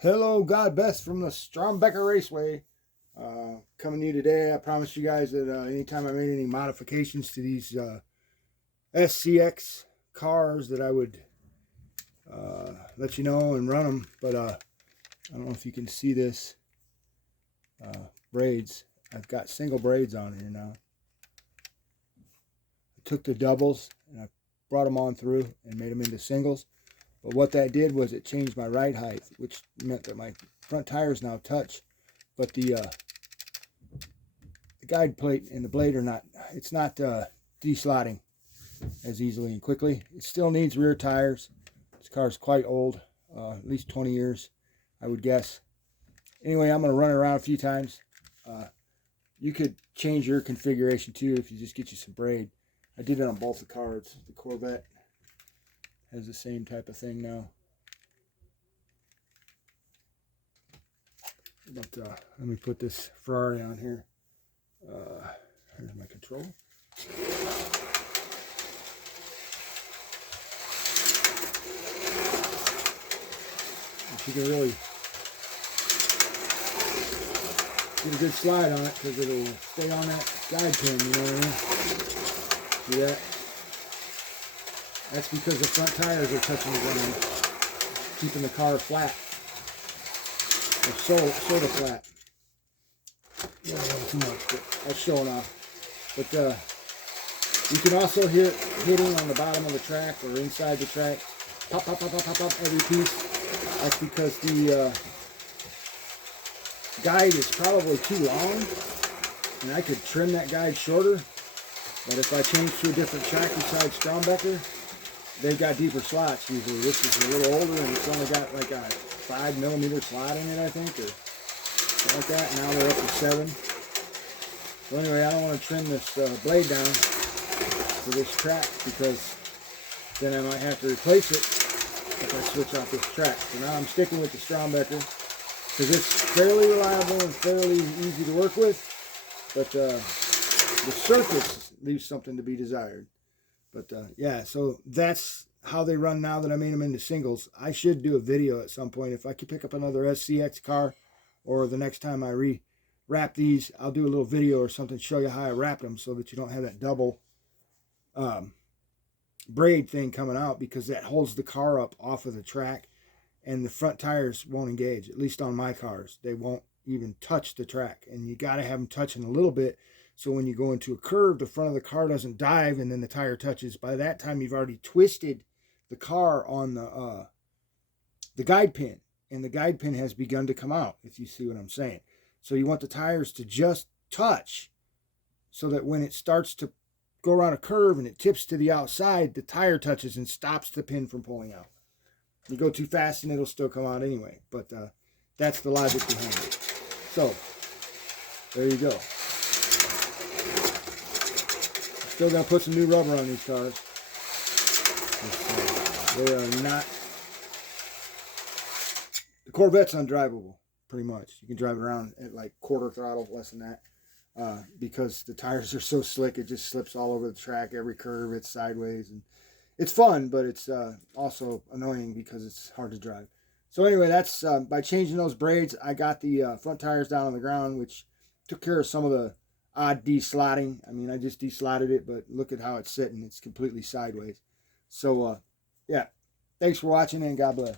Hello, God best from the Strombecker Raceway. Coming to you today. I promised you guys that anytime I made any modifications to these SCX cars that I would let you know and run them. But I don't know if you can see this. Braids. I've got single braids on here now. I took the doubles and I brought them on through and made them into singles. But what that did was it changed my ride height, which meant that my front tires now touch. But the guide plate and the blade are not, it's not deslotting as easily and quickly. It still needs rear tires. This car is quite old, at least 20 years, I would guess. Anyway, I'm going to run it around a few times. You could change your configuration too if you just get you some braid. I did it on both the cars. The Corvette has the same type of thing now. But let me put this Ferrari on here. Here's my control. If you can really get a good slide on it, because it'll stay on that guide pin, you know what I mean? See that? That's because the front tires are touching the ground, keeping the car flat, or sort of flat. Not too much, but that's showing off. But you can also hit hitting on the bottom of the track or inside the track. Pop, pop, pop, pop, pop, pop, every piece. That's because the guide is probably too long, and I could trim that guide shorter. But if I change to a different track besides Strombecker, they've got deeper slots usually. This is a little older and it's only got like a 5mm slot in it, I think, or something like that. Now they're up to 7. So anyway, I don't want to trim this blade down for this track, because then I might have to replace it if I switch off this track. So now I'm sticking with the Strombecker because it's fairly reliable and fairly easy to work with, but the surface leaves something to be desired. But yeah, so that's how they run now that I made them into singles. I should do a video at some point. If I could pick up another SCX car, or the next time I re-wrap these, I'll do a little video or something, show you how I wrapped them so that you don't have that double braid thing coming out, because that holds the car up off of the track and the front tires won't engage. At least on my cars, they won't even touch the track, and you got to have them touching a little bit. So when you go into a curve, the front of the car doesn't dive and then the tire touches. By that time, you've already twisted the car on the guide pin, and the guide pin has begun to come out, if you see what I'm saying. So you want the tires to just touch, so that when it starts to go around a curve and it tips to the outside, the tire touches and stops the pin from pulling out. You go too fast and it'll still come out anyway. But that's the logic behind it. So there you go. Still gonna put some new rubber on these cars. They are not. The Corvette's undrivable, pretty much. You can drive it around at like quarter throttle, less than that, because the tires are so slick. It just slips all over the track. Every curve, it's sideways, and it's fun, but it's also annoying because it's hard to drive. So anyway, that's by changing those braids, I got the front tires down on the ground, which took care of some of the odd deslotting. I mean, I just deslotted it, but look at how it's sitting. It's completely sideways. So, yeah. Thanks for watching, and God bless.